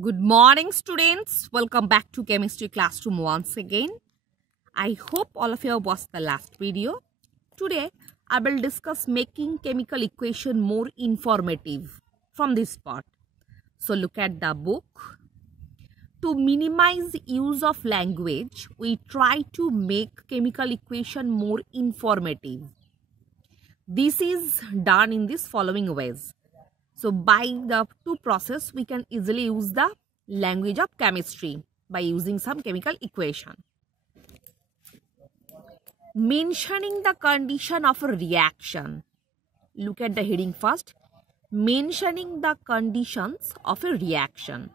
Good morning, students. Welcome back to chemistry classroom once again. I hope all of you have watched the last video. Today, I will discuss making chemical equation more informative from this part. So, look at the book. To minimize use of language, we try to make chemical equation more informative. This is done in this following ways. So by the two process, we can easily use the language of chemistry by using some chemical equation. Mentioning the condition of a reaction. Look at the heading first. Mentioning the conditions of a reaction.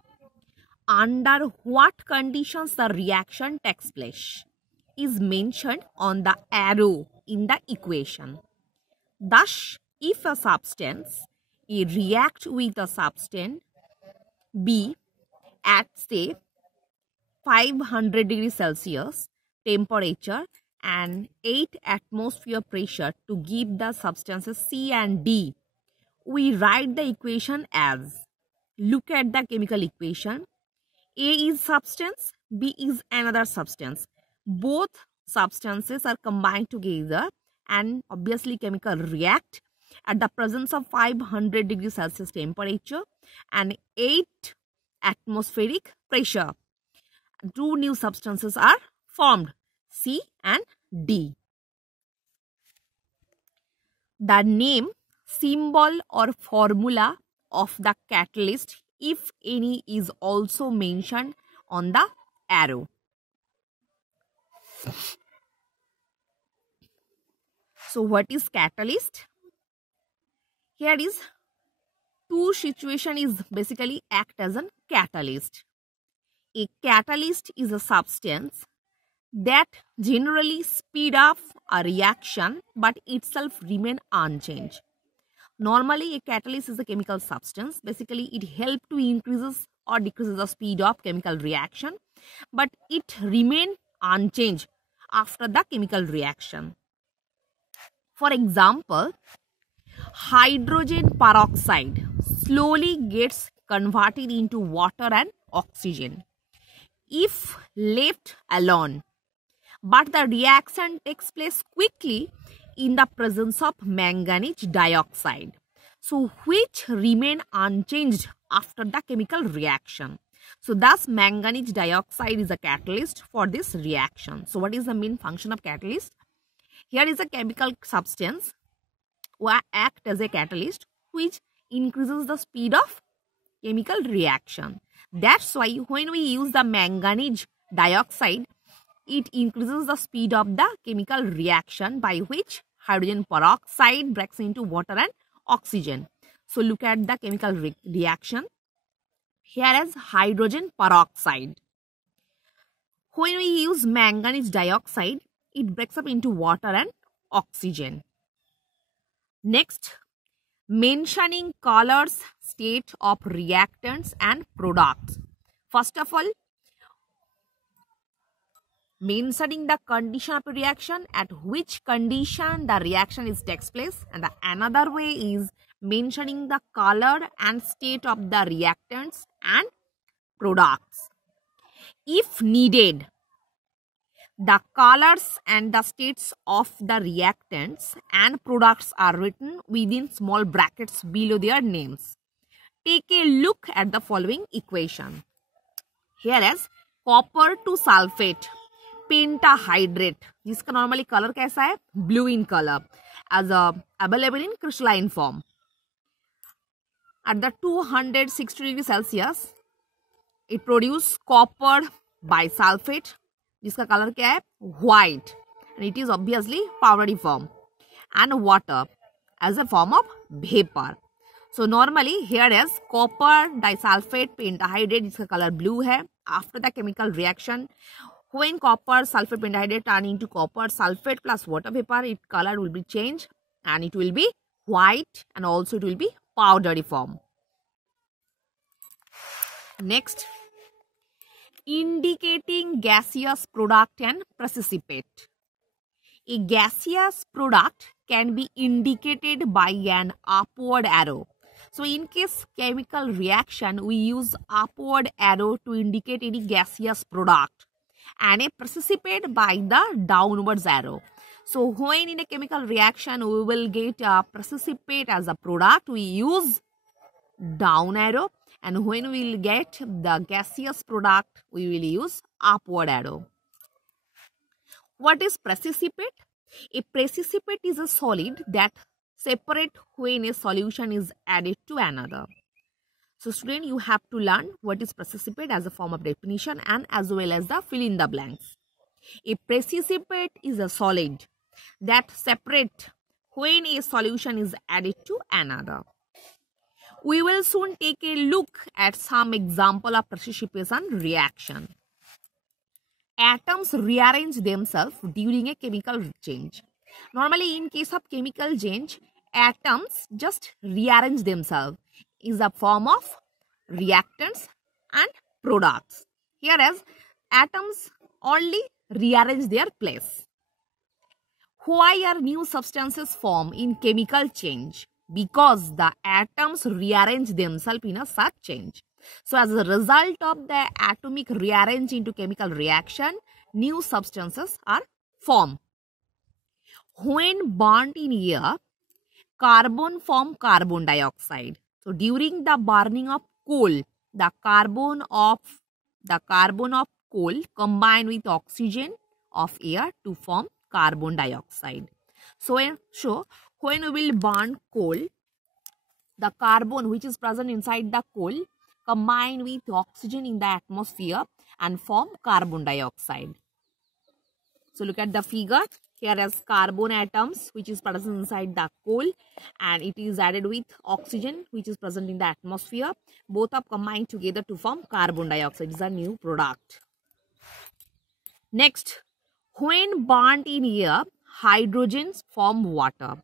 Under what conditions the reaction takes place is mentioned on the arrow in the equation. Thus, if a substance A react with a substance B at say 500 degrees Celsius temperature and 8 atmosphere pressure to give the substances C and D. We write the equation as, look at the chemical equation. A is substance, B is another substance. Both substances are combined together and obviously chemical react at the presence of 500 degrees Celsius temperature and 8 atmospheric pressure. Two new substances are formed, C and D. The name, symbol or formula of the catalyst, if any, is also mentioned on the arrow. So what is catalyst? Here is two situation is basically act as a catalyst. A catalyst is a substance that generally speed up a reaction but itself remain unchanged. Normally a catalyst is a chemical substance. Basically it helps to increases or decreases the speed of chemical reaction but it remain unchanged after the chemical reaction. For example, hydrogen peroxide slowly gets converted into water and oxygen if left alone, but the reaction takes place quickly in the presence of manganese dioxide, so which remain unchanged after the chemical reaction. So thus manganese dioxide is a catalyst for this reaction. So what is the main function of catalyst? Here is a chemical substance will act as a catalyst which increases the speed of chemical reaction. That's why when we use the manganese dioxide, it increases the speed of the chemical reaction by which hydrogen peroxide breaks into water and oxygen. So look at the chemical reaction. Here is hydrogen peroxide. When we use manganese dioxide, it breaks up into water and oxygen. Next, mentioning colors, state of reactants and products. First of all, mentioning the condition of a reaction, at which condition the reaction takes place, and the another way is mentioning the color and state of the reactants and products. If needed, the colors and the states of the reactants and products are written within small brackets below their names. Take a look at the following equation. Here is copper to sulfate pentahydrate, जिसका normally color कैसा है? Blue in color, as available in crystalline form. At the 260 degrees Celsius, it produces copper bisulfate, जिसका colour क्या है? White, and it is obviously powdery form, and water as a form of vapor. So normally here is copper disulfate pentahydrate, जिसका colour blue है. After the chemical reaction, when copper sulfate pentahydrate turn into copper sulfate plus water vapor, its color will be changed and it will be white and also it will be powdery form. Next, indicating gaseous product and precipitate. A gaseous product can be indicated by an upward arrow. So in case chemical reaction, we use upward arrow to indicate any gaseous product and a precipitate by the downwards arrow. So when in a chemical reaction, we will get a precipitate as a product, we use down arrow, and when we will get the gaseous product, we will use upward arrow. What is precipitate? A precipitate is a solid that separate when a solution is added to another. So student, you have to learn what is precipitate as a form of definition and as well as the fill in the blanks. A precipitate is a solid that separate when a solution is added to another. We will soon take a look at some example of precipitation reaction. Atoms rearrange themselves during a chemical change. Normally, in case of chemical change, atoms just rearrange themselves is a form of reactants and products. Whereas atoms only rearrange their place. Why are new substances formed in chemical change? Because the atoms rearrange themselves in a such change. So as a result of the atomic rearrange into chemical reaction, new substances are formed. When burnt in air, carbon form carbon dioxide. So during the burning of coal, the carbon of coal combine with oxygen of air to form carbon dioxide. So when we will burn coal, the carbon which is present inside the coal combine with oxygen in the atmosphere and form carbon dioxide. So look at the figure. Here is carbon atoms which is present inside the coal and it is added with oxygen which is present in the atmosphere. Both are combined together to form carbon dioxide. It is a new product. Next, when burnt in air, hydrogens form water.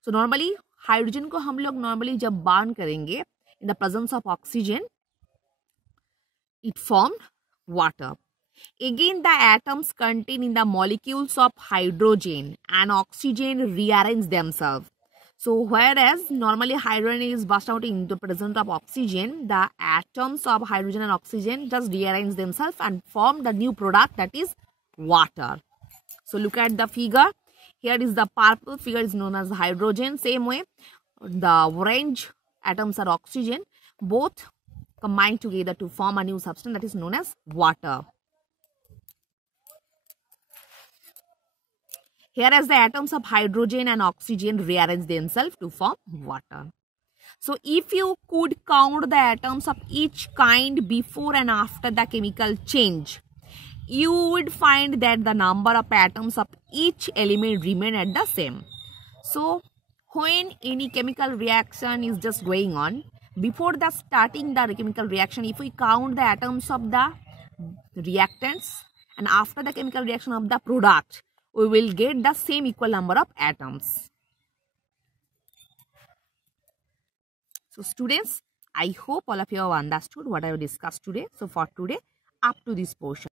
So normally hydrogen को हम लोग normally जब burn करेंगे in the presence of oxygen it formed water. Again, the atoms contained in the molecules of hydrogen and oxygen rearrange themselves. So, whereas normally hydrogen is burst out in the presence of oxygen, the atoms of hydrogen and oxygen just rearrange themselves and form the new product, that is water. So, look at the figure. Here is the purple figure is known as hydrogen. Same way, the orange atoms are oxygen. Both combine together to form a new substance that is known as water. Here as the atoms of hydrogen and oxygen rearrange themselves to form water. So if you could count the atoms of each kind before and after the chemical change, you would find that the number of atoms of each element remain at the same. So when any chemical reaction is just going on, before the starting the chemical reaction, if we count the atoms of the reactants and after the chemical reaction of the product, we will get the same equal number of atoms. So students, I hope all of you have understood what I have discussed today. So for today, up to this portion.